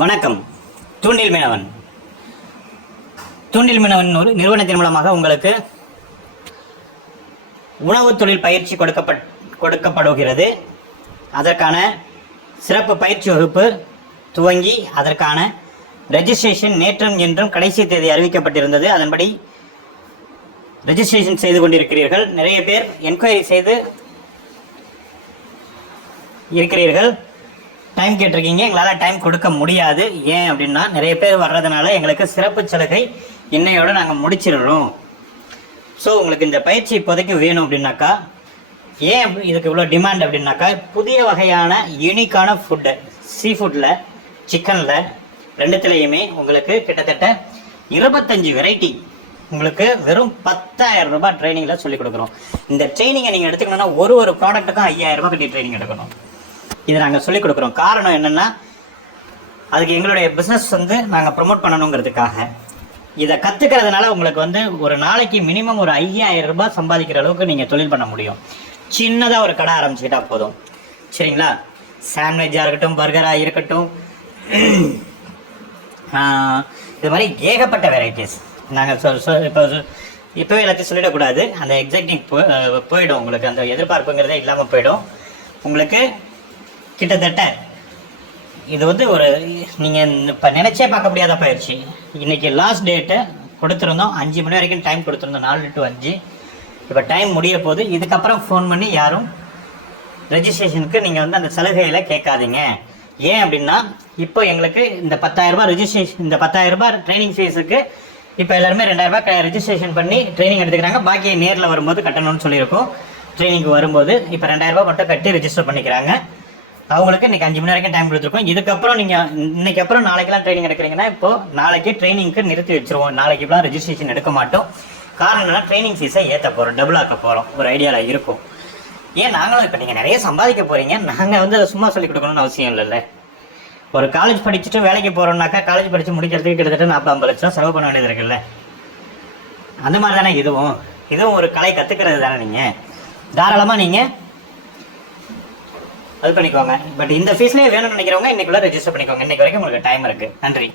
வணக்கம். தூண்டில் மீனவன். தூண்டில் மீனவன் ஒரு நிறுவனத்தின் மூலமாக உங்களுக்கு உணவு தொழில் பயிற்சி கொடுக்கப்படுகிறது. அதற்கான சிறப்பு பயிற்சி வகுப்பு துவங்கி அதற்கான ரெஜிஸ்ட்ரேஷன் நேற்றும் இன்றும் கடைசி தேதி அறிவிக்கப்பட்டிருந்தது. அதன்படி ரெஜிஸ்ட்ரேஷன் செய்து கொண்டிருக்கிறீர்கள். நிறைய பேர் என்கொயரி செய்து இருக்கிறீர்கள். டைம் கேட்டிருக்கீங்க. எங்களால் டைம் கொடுக்க முடியாது. ஏன் அப்படின்னா நிறைய பேர் வர்றதுனால எங்களுக்கு சிறப்பு சலுகை இன்னையோடு நாங்கள் முடிச்சிடுறோம். ஸோ உங்களுக்கு இந்த பயிற்சி இப்போதைக்கு வேணும் அப்படின்னாக்கா, ஏன் இதுக்கு இவ்வளோ டிமாண்ட் அப்படின்னாக்கா, புதிய வகையான யூனிக்கான ஃபுட்டு, சீ ஃபுட்டில், சிக்கனில் ரெண்டுத்துலேயுமே உங்களுக்கு கிட்டத்தட்ட 25 வெரைட்டி உங்களுக்கு வெறும் 10,000 ரூபாய் ட்ரைனிங்கில் சொல்லிக் கொடுக்குறோம். இந்த ட்ரைனிங்கை நீங்கள் எடுத்துக்கணுன்னா ஒரு ப்ராடக்ட்டுக்கும் 5,000 ரூபாய் கட்டி ட்ரைனிங் எடுக்கணும். இதை நாங்கள் சொல்லிக் கொடுக்குறோம். காரணம் என்னென்னா, அதுக்கு எங்களுடைய பிஸ்னஸ் நாங்கள் ப்ரொமோட் பண்ணணுங்கிறதுக்காக. இதை கற்றுக்கிறதுனால உங்களுக்கு ஒரு நாளைக்கு மினிமம் ஒரு 5,000 ரூபாய் சம்பாதிக்கிற அளவுக்கு நீங்கள் தொழில் பண்ண முடியும். சின்னதாக ஒரு கடை ஆரம்பிச்சுக்கிட்டா போதும். சரிங்களா? சாண்ட்விச்சாக இருக்கட்டும், பர்கராக இருக்கட்டும், இது மாதிரி ஏகப்பட்ட வெரைட்டிஸ் நாங்கள் இப்போவே எல்லாத்தையும் சொல்லிடக்கூடாது. அந்த எக்ஸைட்டிங் போயிடும். உங்களுக்கு அந்த எதிர்பார்ப்புங்கிறதே இல்லாமல் போயிடும். உங்களுக்கு கிட்டத்தட்ட இது ஒரு நீங்கள் இப்போ நினச்சே பார்க்க முடியாத பயிற்சி. இன்றைக்கி லாஸ்ட் டேட்டு கொடுத்துருந்தோம். 5 மணி வரைக்கும் டைம் கொடுத்துருந்தோம். 4 to 5. இப்போ டைம் முடிய போது. இதுக்கப்புறம் ஃபோன் பண்ணி யாரும் ரெஜிஸ்ட்ரேஷனுக்கு நீங்கள் அந்த சலுகையில் கேட்காதீங்க. ஏன் அப்படின்னா, இப்போ எங்களுக்கு இந்த 10,000 ரூபாய் ரெஜிஸ்ட்ரேஷன், இந்த 10,000 ரூபாய் ட்ரைனிங் ஃபீஸுக்கு இப்போ எல்லாருமே 2,000 ரூபாய் ரெஜிஸ்ட்ரேஷன் பண்ணி ட்ரைனிங் எடுத்துக்கிறாங்க. பாக்கியை நேரில் வரும்போது கட்டணும்னு சொல்லியிருக்கோம். ட்ரைனிங்க்கு வரும்போது இப்போ 2,000 ரூபாய் மட்டும் கட்டி ரெஜிஸ்டர் பண்ணிக்கிறாங்க. அவங்களுக்கு இன்றைக்கி 5 மணி வரைக்கும் டைம் கொடுத்துருக்கோம். இதுக்கப்புறம் நீங்கள் இன்னைக்கு அப்புறம் நாளைக்கெல்லாம் ட்ரைனிங் எடுக்கிறீங்கன்னா, இப்போது நாளைக்கு ட்ரைனிங்க்கு நிறுத்தி வச்சுருவோம். நாளைக்கு இப்போலாம் ரெஜிஸ்ட்ரேஷன் எடுக்க மாட்டோம். காரணம் என்னன்னா, ட்ரைனிங் ஃபீஸை ஏற்ற போகிறோம், டபுள் ஆக்க போகிறோம் ஒரு ஐடியாவில் இருக்கும். ஏன் நாங்களும் இப்போ நீங்கள் நிறைய சம்பாதிக்க போகிறீங்க, நாங்கள் அதை சும்மா சொல்லிக் கொடுக்கணும்னு அவசியம் இல்லைல்ல. ஒரு காலேஜ் படிச்சுட்டு வேலைக்கு போகிறோம்னாக்கா, காலேஜ் படித்து முடிக்கிறதுக்கு கிட்டத்தட்ட 40-50 லட்சம் செலவு பண்ண வேண்டியது இருக்குல்ல. அந்த மாதிரி தானே இதுவும் ஒரு கலை கற்றுக்கிறது தானே. நீங்கள் தாராளமாக நீங்கள் அது பண்ணிக்கோங்க. பட் இந்த ஃபீஸ்லேயே வேணும்னு நினைக்கிறவங்க இன்னைக்குள்ள ரெஜிஸ்டர் பண்ணிக்கோங்க. இன்னைக்கு வரைக்கும் உங்களுக்கு டைம் இருக்குது. நன்றி.